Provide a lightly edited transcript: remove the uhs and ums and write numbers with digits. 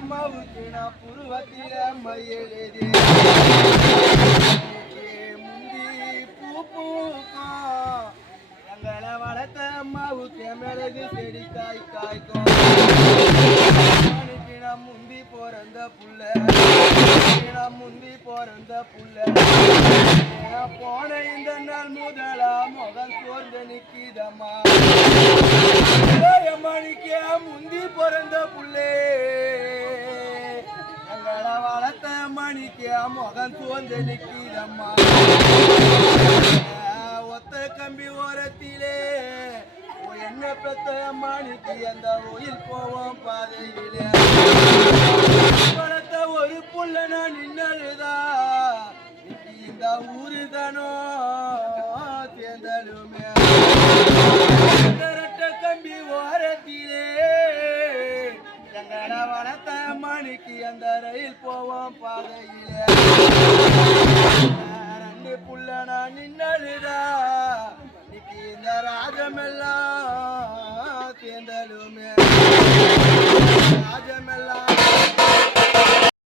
அம்மாவுக்கு நான் புருவத்தில மையெழுதி முந்தி பூ பூக்கும் எங்களை வளர்த்த அம்மாவுக்கு மிளகு செடி காய் காய்க்கும் நான் முந்தி பிறந்த புள்ள முந்தி பிறந்த புள்ள போன இந்த நாள் முதலா முகம் சோர்ந்து நிக்கிதம்மா மணிக்கு முந்தி பிறந்த புள்ளே எங்களை வளர்த்த மணிக்கு முகம் சோர்ந்து நிக்கிதம்மா ஒத்த கம்பி ஓரத்திலே என்ன பெத்த மணிக்கு அந்த கோயில் போவோம் பாதையிலே வளர்த்த ஒரு புள்ள நான் நின்னழுதா இந்த ஊரு தானோ தேர்ந்தலுமே கம்பி ஓரத்திலே எங்கட வளர்த்த மணிக்கு அந்த ரயில் போவோம் பாதையிலே ரெண்டு புள்ள நான் நின்னழுதா இந்த ராஜமெல்லாம் தேர்ந்தலுமே ராஜமெல்லாம்